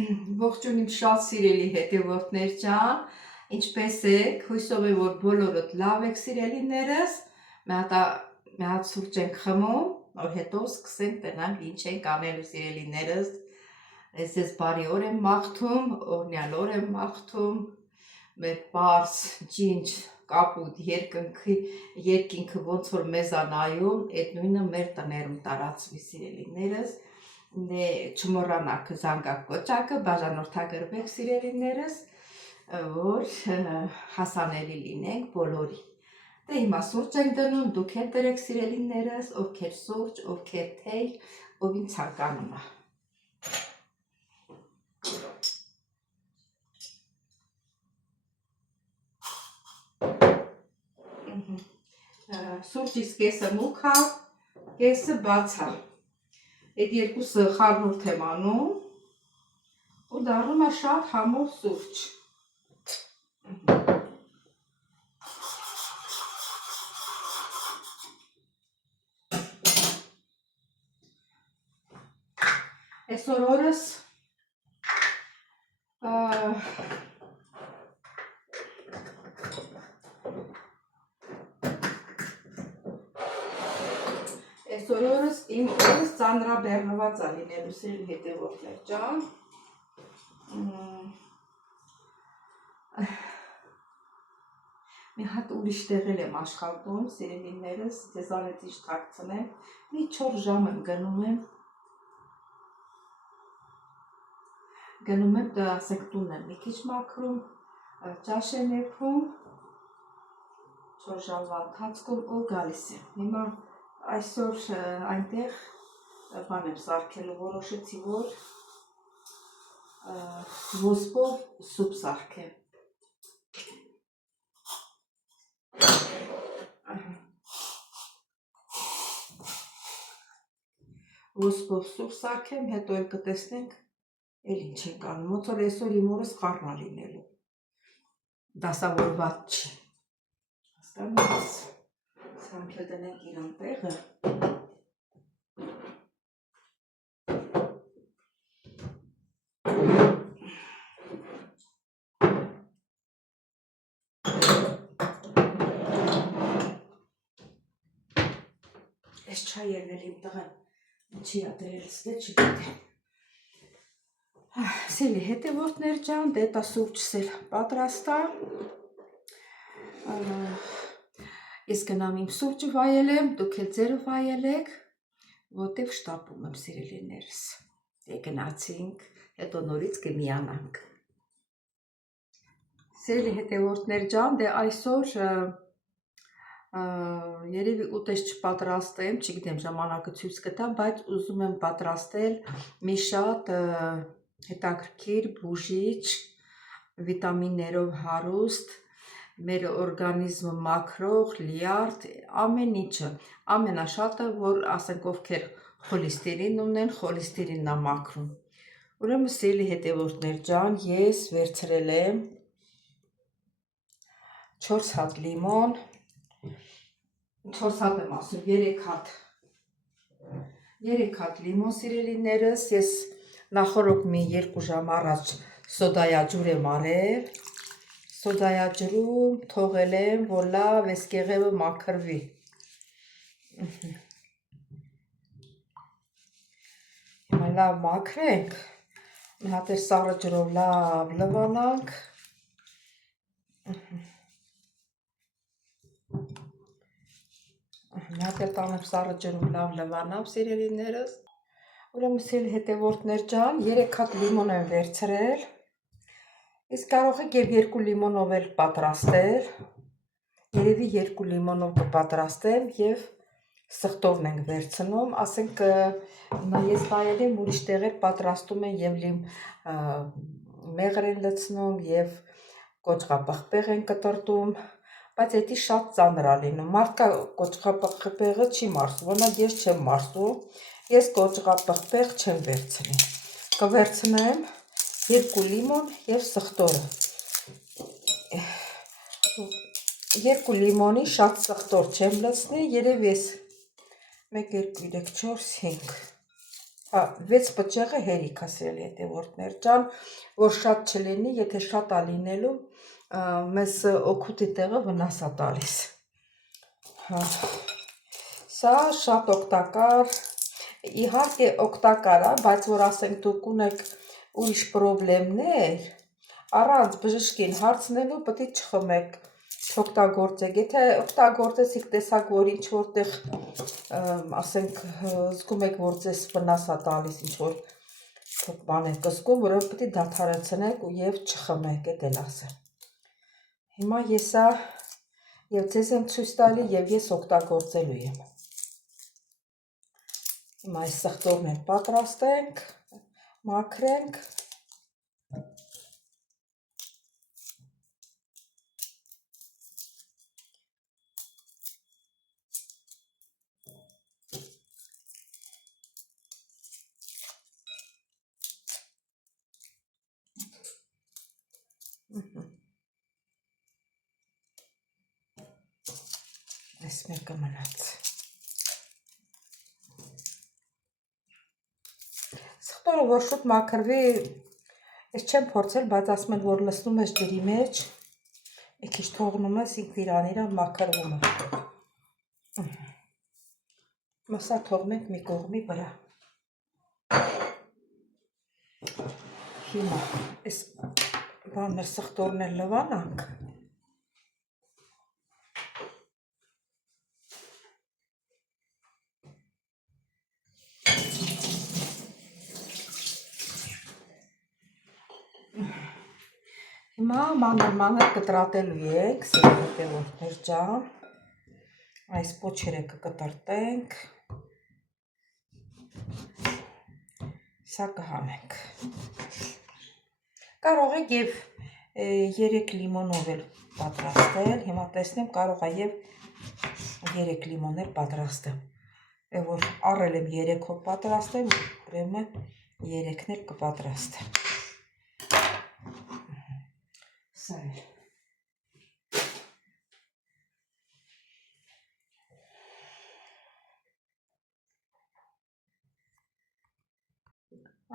Ողջույն իմ շատ սիրելի հետևորդներ ջան, ինչպես եք, հույսով եմ, որ բոլորդ լավ եք սիրելիներս, մի հատ սուրճ ենք խմում, որ հետո սկսենք տնանք ինչ ենք անելու սիրելիներս, ես ձեզ բարի օր եմ մաղթում, օրհնյալ օր եմ մաղթում, մեր պարզ, ջինջ, կապուտ երկինքը ոնց որ մեզ ա նայում, այդ նույնը մեր տներում տարածվի սիրելիներս, չմոռանաք զանգակ կոճակը, բաժանորդագրվեք սիրելիներս, որ հասանելի լինենք բոլորի։ Դե հիմա սուրճ ենք դնում, դուք էլ դրեք սիրելիներս, ովքեր սուրճ, ովքեր թեյ, ով ինչ ցանկանում է։ Սուրճից կեսը մուգ է, կեսը բաց է։ Այդ երկուսը խառնուրդ եմ անում ու դառնում է շատ համով սուրճ։ Այսօր օրս իմ օրս ծանրաբեռնված է լինելու սիրելի հետևորդներ ջան։ Մի հատ ուրիշ տեղել եմ աշխատում, սիրելիներս, ձեզանից ինչ թաքցնեմ, մի 4 ժամ եմ գնում եմ դա ասենք տունն եմ մի քիչ մաքրում, ճաշ եմ եփում, 4 ժամվա ընթացքում ու գալիս եմ։ Հիմա այսօր այնտեղ բան եմ սարքելու, որոշեցի, որ ոսպով սուպ սարքեմ։ Ոսպով սուպ սարքեմ, հետո էլ կտեսնենք էլ ինչ ենք անում, ոնց որ այսօր իմ օրս խառն է լինելու։ Դասավորված չի։ Հասկանում ես։ Սրանք էլ դնենք իրան տեղը։ Այս չայերն էլ իմ տղան ինչի ա դրելս, դե չգիտեմ։ Սիրելի հետևորդներ ջան, դե դա սուրճս էլ պատրաստ է։ Ես գնամ իմ սուրճը վայելեմ, դուք էլ ձերը վայելեք, որտև շտապում եմ սիրելիներս։ Դե գնացինք, հետո նորից կմիանանք։ Սիրելի հետևորդներ ջան, դե այսօր երևի ուտես չպատրաստեմ, չգիտեմ ժամանակը ցույց կտա, բայց ուզում եմ պատրաստել մի շատ հետաքրքիր բուժիչ, վիտամիններով հարուստ, մեր օրգանիզմը մաքրող, լյարդ, ամեն ինչը, ամենաշատը, որ ասենք ովքեր խոլեստերին ունեն, խոլեստերինն է մաքրում։ Ուրեմն սիրելի հետևորդներ ջան, ես վերցրել եմ 4 հատ լիմոն, 4 հատ եմ ասում, 3 հատ լիմոն սիրելիներս, ես նախորդ մի 2 ժամ առաջ սոդայաջուր եմ արել, սոդայաջրում թողել եմ, որ լավ էսկեղևը մաքրվի։ Հիմա լավ մաքրենք, մի հատ էլ սառը ջրով լավ լվանանք։ Մի հատ էլ տանեմ սառը ջրում լավ լվանամ սիրելիներս։ Ուրեմն սիրելի հետևորդներ ջան, 3 հատ լիմոն եմ վերցրել։ Իսկ կարող եք եւ 2 լիմոնով էլ պատրաստել։ Երևի 2 լիմոնով կպատրաստեմ եւ սխտովն ենք վերցնում, ասենք ես նայել եմ ուրիշ տեղեր պատրաստում են եւ մեղր են լցնում եւ կոճղապղպեղ են կտրտում, բայց դա շատ ծանր է լինում։ Մարդկա կոճղապղպեղը չի մարսում, օրինակ ես չեմ մարսում, ես կոճղապղպեղ չեմ վերցնի։ Կվերցնեմ 2 լիմոն եւ սխտորը։ 2 լիմոնի շատ սխտոր չեմ լցնի, երևի ես 1, 2, 3, 4, 5 Հա, 6 բջեղը հերիք է սիրելի հետևորդներ ջան, որ շատ չլինի, եթե շատ է լինելու, մեզ օգուտի տեղը վնաս է տալիս։ Հա, սա շատ օգտակար, իհարկե օգտակար է, բայց որ ասենք դուք ունեք ուրիշ պրոբլեմներ, առանց բժշկին հարցնելու պետք է չխմեք, չօգտագործեք, եթե օգտագործեցիք տեսակ, որ ինչ որտեղ ասենք զգում եք, որ ձեզ վնաս է տալիս ինչ որ բան եք զգում, որով պետք է դադարեցնեք եւ չխմեք, էդ էլ ասեմ։ Հիմա ես սա եւ ձեզ եմ ցույց տալի եւ ես օգտագործելու եմ։ Հիմա այս սխտորներ պատրաստենք, մաքրենք։ Այս մեկը մնաց։ Սխտորը որ շուտ մաքրվի, ես չեմ փորձել, բայց ասում են, որ լցնում ես ջրի մեջ, մի քիչ թողնում ես ինքն իրան մաքրվում է։ Մասա թողնենք մի կողմի վրա։ Հիմա այս բաներ սխտորներ լվանանք։ Հիմա մանր կտրատելու ենք, սիրելի հետևորդներ ջան, այս պոչերը կկտրտենք, սա կհանենք, կարող եք և 3 լիմոնով էլ պատրաստել, հիմա տեսնեմ կարող է և 3 լիմոներ պատրաստեմ, որ առել եմ 3-ով պատրաստեմ, ուրեմն 3-ն էլ կպատրաստեմ։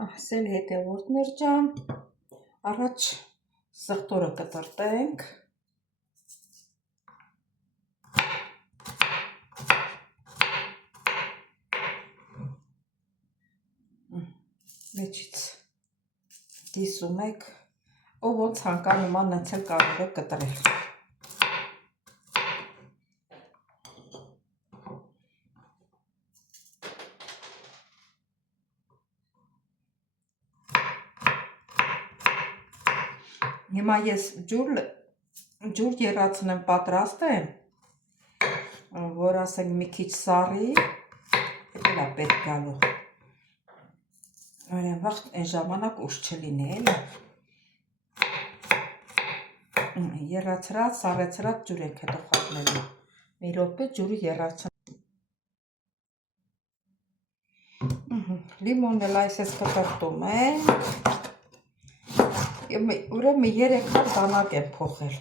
Ասել հետևորդներ ջան, առաջ սխտորը կտրտենք, մեջից դիսում եք, ով ոնց ցանկանում է նենց էլ կարող է կտրել։ Հիմա ես ջուր եռացնեմ պատրաստեմ, որ ասենք մի քիչ սառի, հետ էլ է պետք գալու։ Որեն վաղ այն ժամանակ ուշ չլինի, էլի։ Եռացրած, սառեցրած ջուր ենք հետո խառնելու։ Մի րոպե ջուրը եռացնեմ։ Լիմոնն էլ այս ես կտրտում եմ։ Ուրեմն 3 հատ դանակ եմ փոխել,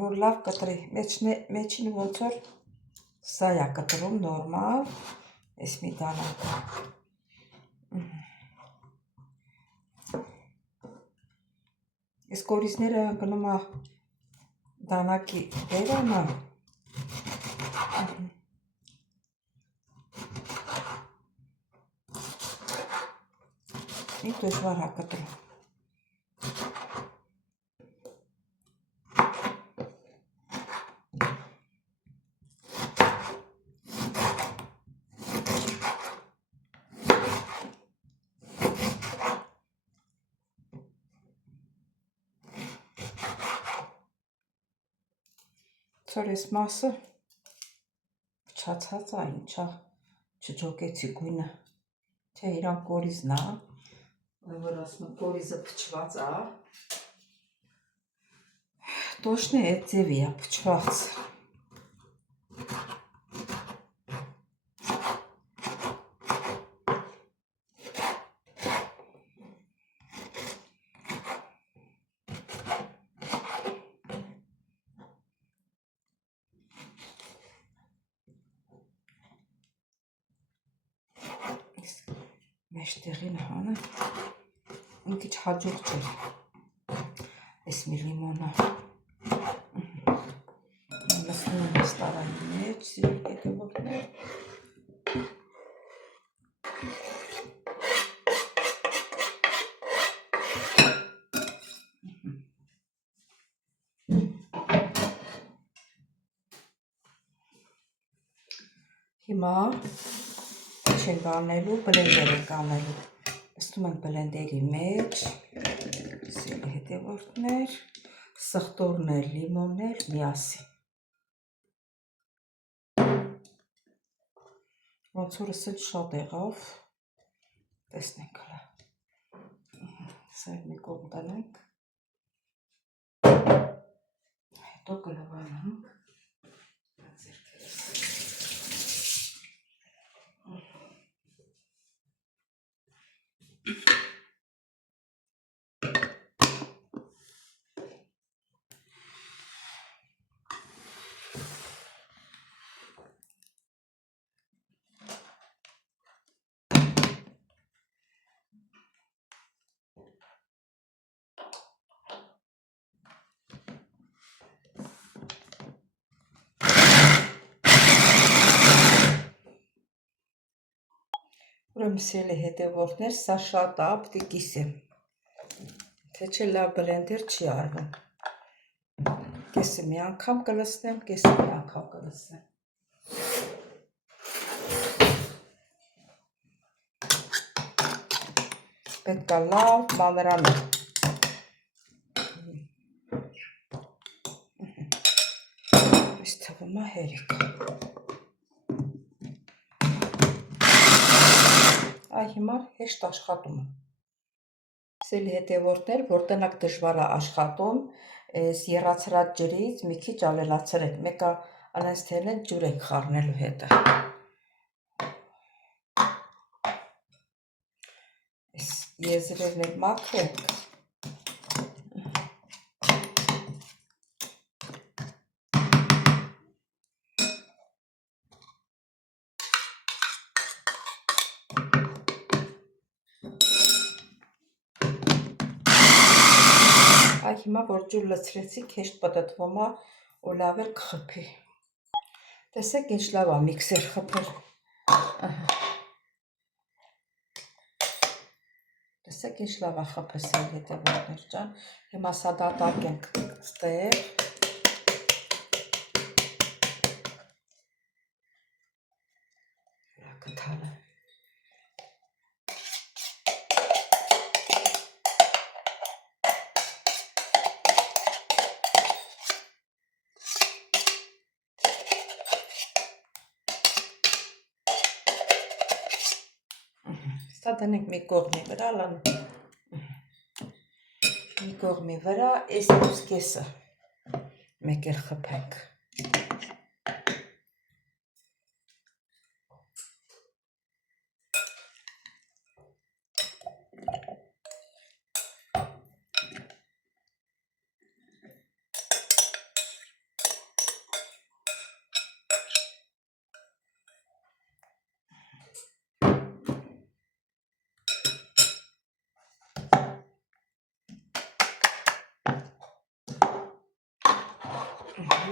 որ լավ կտրի, մեջին ոնց որ սա է կտրում նորմալ, այս մի դանակը։ Այս կորիզները գնում է դանակի բերանը, մի դժվար է կտրում։ Ծոր ես մասը փչացած է, ինչա չջոկեցի գույնը, թե իրան կորիզն է, որ ասում եմ կորիզը փչված է, տոշն է այդ ձևի է փչված։ մեջտեղին հանը մի քիչ հաջող չէ այս մի լիմոնը լսնում եմ ստարանի մեջ սիրելի հետևորդներ հիմա չենք անելու բլենդեր ենք անելու Ստում ենք բլենդերի մեջ, սիրելի հետևորդներ, սխտորներ, լիմոններ միասին։ Ոնց որ ասել շատ եղավ, տեսնենք հլա։ Սա մի կողմ տնենք, հետո կլվանանք, Ուրեմն սիրելի հետևորդներ, սա շատ է, պիտի կիսեմ, թե չէ լավ բլենդեր չի արվում, կեսը մի անգամ կլսնեմ, կեսը մի անգամ կլսնեմ, պետք է լավ մանրանը, այս թվում է հերիք, այ հիմա հեշտ աշխատում է, սիրելի հետևորդներ, որ տնակ դժվար է աշխատում, այս եռացրած ջրից մի քիչ ավելացրեք, մեկը անենց թելեն ջուր եք խառնելու հետը, այս եզրերն էլ մաքրենք, այ հիմա որ ջուր լցրեցիք, հեշտ պտտվում է ու լավ էլ կխփի, տեսեք ինչ լավ է միքսեր խփել, տեսեք ինչ լավ է խփել սիրելի հետևորդներ ջան, հիմա սա դատարկենք ստեղ, կթանը, Սա դնենք մի կողմի վրա, մի կողմի վրա, այս մյուս կեսը մեկ էլ խփենք։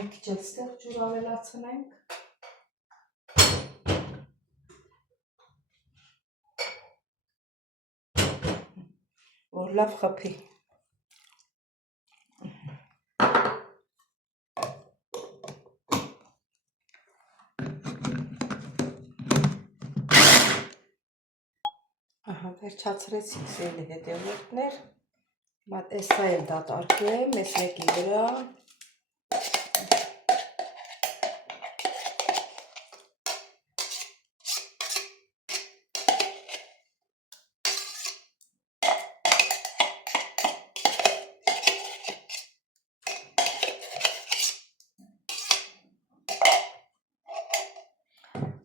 Մի քիչ այստեղ ջուր ավելացնենք։ Որ լավ խփի։ Ահա, վերջացրեցինք սիրելի հետևորդներ։ Հիմա էսա էլ դատարկեմ, այս մեկի վրա։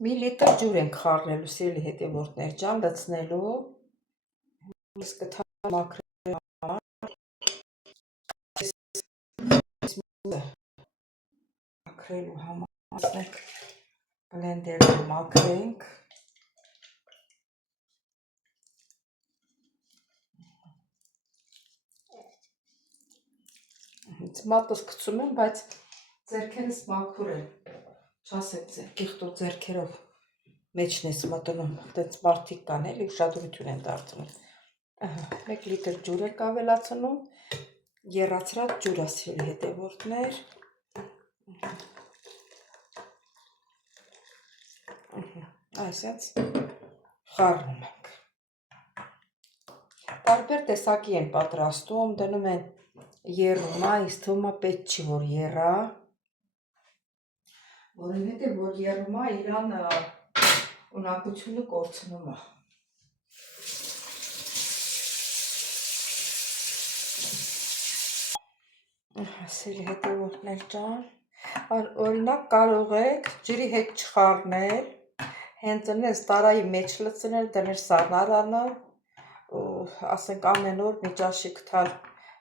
Մի լիտր ջուր ենք խառնելու սիրելի հետևորդներ ջան, լցնելու։ Ես կթամ մաքրելու համար։ Մաքրելու համար բլենդերը մաքրենք։ Մատս գցում եմ, բայց ձեռքերս մաքուր են։ Չասեք կիղտու ձեռքերով մեջն ես մտնում, այդպես մարդիկ կան էլի ուշադրություն են դարձնում։ 1 լիտր ջուր եք ավելացնում, եռացրած ջուր ասելի հետևորդներ։ Այսպես խառնում ենք։ Տարբեր տեսակի են պատրաստում, դնում են եռումա, իսկ թվում է պետք չի որ եռա, որովհետև որ եռումա իրան ունակությունը կորցնում է։ Ասելի հետևորդներ ջան, օրինակ կարող եք ջրի հետ չխառնել, հենց այնպես տարայի մեջ լցնել, դնել սառնարանը, ասենք ամեն օր մի ճաշիկ թալ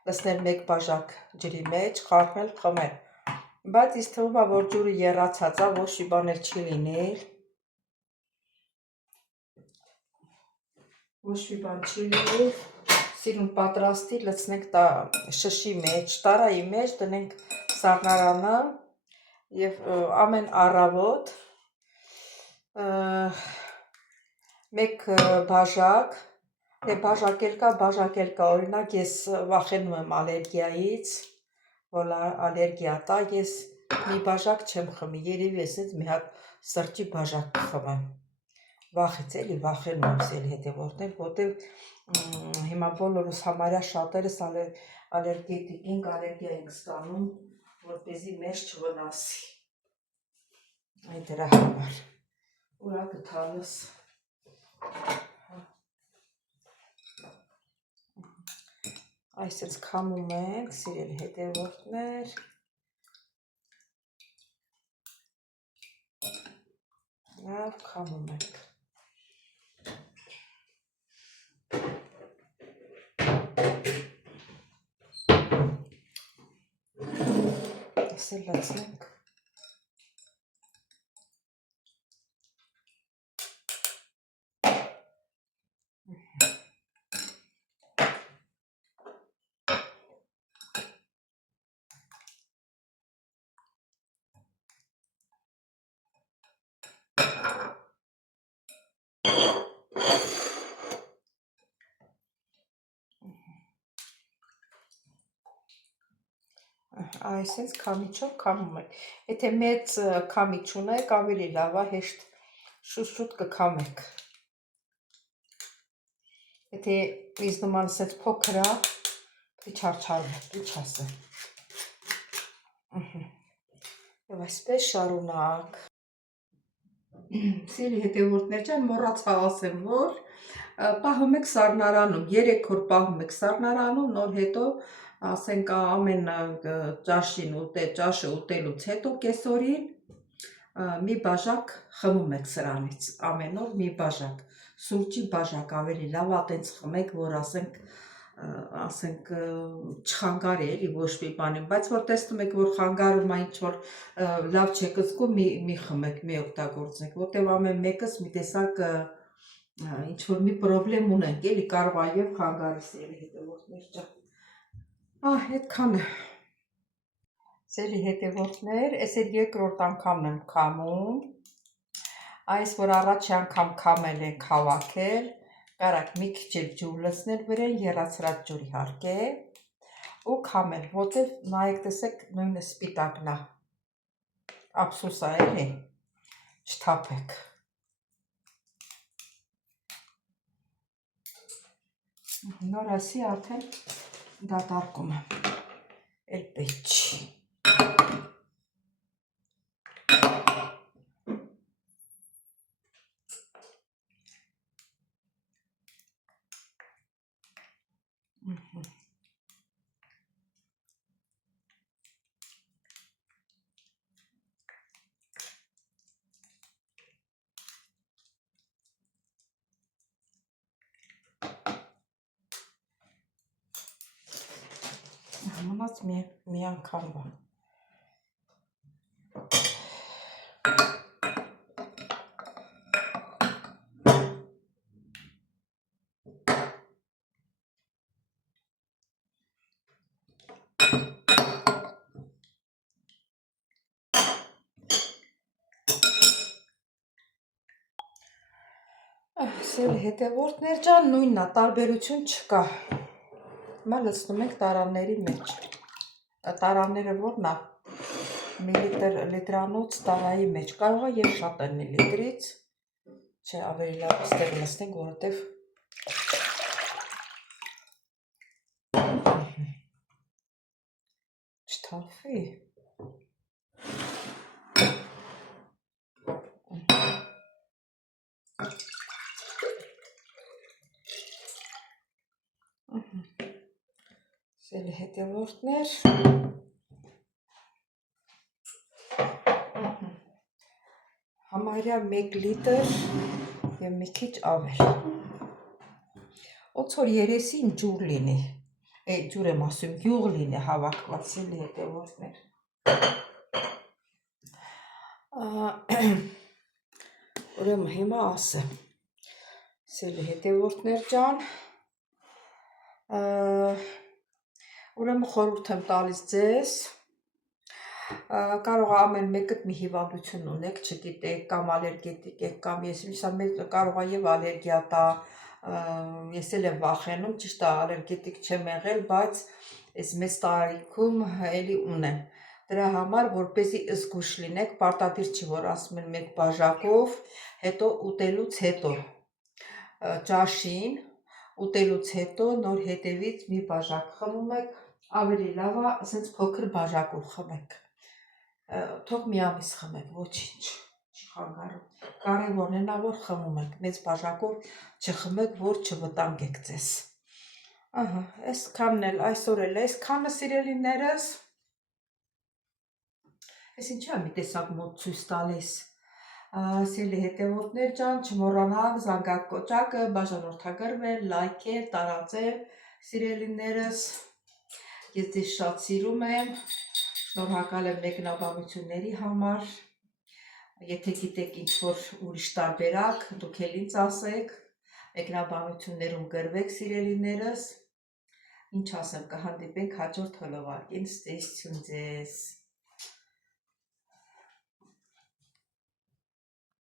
լցնել 1 բաժակ ջրի մեջ, խառնել, խմել։ Բայց ինձ թվում է, որ ջուրը եռացած է, ոչ մի բան չի լինել։ Ոչ մի բան չի լինել։ Սիրուն պատրաստի, լցնենք շշի մեջ, տարայի մեջ դնենք սառնարանը եւ ամեն առավոտ 1 բաժակ, բաժակել կա, օրինակ ես վախենում եմ ալերգիայից, որ ալերգիա տա, ես մի բաժակ չեմ խմի, երևի ես մի հատ սրճի բաժակ կխմեմ։ Վախից էլի վախենում եմ սել հետևորդներ, որտեղ հիմա բոլորս համարյա շատերս ալերգետիկ ալերգիա ենք ստանում, որպեսզի մեզ չվնասի։ Այդ դրա համար։ Ուրա գտալս։ Այսպես քամում ենք, սիրելի հետևորդներ։ Լավ քամում ենք։ Այսպես լցնենք։ Այսպես քամիչով քամում ենք։ Եթե մեծ քամիչ ունեք, ավելի լավ է, հեշտ շուտ կքամեք։ Եթե ինձ նման ասած փոքր է, չարչարվեք, ինչ ասեմ։ Եվ այսպես շարունակ։ Սիրելի հետևորդներ ջան, մոռացա ասեմ, որ պահում եք սառնարանում, 3 օր պահում եք սառնարանում, նոր հետո ասենք ամեն ճաշը ուտելուց հետո կեսօրին մի բաժակ խմում եք սրանից, ամեն օր մի բաժակ, սուրճի բաժակ, ավելի լավ է տենց խմեք, որ ասենք չխանգարի էլի ոչ մի բանի, բայց որ տեսնում եք, որ խանգարում է ինչ-որ լավ չեք զգում, մի խմեք, մի օգտագործեք, որտեղ ամեն մեկս մի տեսակ ինչ-որ մի պրոբլեմ ունենք, էլի կարող է եւ խանգարի սիրելի հետևորդներ ջան։ Այդքան է։ Սիրելի հետևորդներ, այս էլ 2-րդ անգամն եմ քամում։ Այս որ առաջի անգամ քամել ենք հավաքել, կարաք մի քիչ էլ ջուր լցնել վրան, եռացրած ջուր իհարկե, ու քամել, որտեղ նայեք տեսեք նույնը սպիտակն է։ Ափսոս է էլի, չթափեք։ Նոր ասի արդեն դատարկում եմ, էլ պետք չի։ Մնաց մի անգամվա։ Սել հետևորդներ ջան, նույնն է, տարբերություն չկա։ Հիմա լցնում ենք տարանների մեջ։ Տարանները որն է, լիտրանոց տարայի մեջ, կարող է և շատ լինի լիտրից, չէ, ավելի լավ ստեղ լցնենք, որովհետև չթափվի։ Սել հետևորդներ, համարյա 1 լիտր և մի քիչ ավել։ Ոնց որ երեսին ջուր լինի, ջուր եմ ասում, յուղ լինի հավաքված սելի հետևորդներ։ Ուրեմն հիմա ասեմ, սելի հետևորդներ ջան, ուրեմն խորհուրդ եմ տալիս ձեզ, կարող է ամեն մեկդ մի հիվանդություն ունեք, չգիտեք, կամ ալերգետիկ եք, կամ ես կարող է և ալերգիա տա, ես էլ եմ վախենում, ճիշտ է, ալերգետիկ չեմ եղել, բայց այս մեծ տարիքում էլի ունեմ։ Դրա համար, որպեսզի զգույշ լինեք, պարտադիր չի, որ ասում են մեկ բաժակով, հետո ուտելուց հետո ճաշին, ուտելուց հետո նոր հետևից մի բաժակ խմում եք, ավելի լավ է, ասենց փոքր բաժակով խմեք, թող մի ամիս խմեք, ոչինչ, չի խանգարում, կարևորն էն է, որ խմում եք, մեծ բաժակով չխմեք, որ չվտանգեք ձեզ։ Այսքանն էլ, այսօր էլ այսքանը սիրելիներս, ես ինչի եմ մի տեսակ մոտ ցույց տալիս, սելի հետևորդներ ջան, չմոռանաք զանգակ կոճակը, բաժանորդագրվել, լայքել, տարածել, սիրելիներս, ես ձեզ շատ սիրում եմ, շնորհակալ եմ մեկնաբանությունների համար, եթե գիտեք ինչ-որ ուրիշ տարբերակ, դուք էլ ինձ ասեք, մեկնաբանություններում գրվեք սիրելիներս, ինչ ասեմ, կհանդիպենք հաջորդ հոլովակին, ստեսություն ձեզ։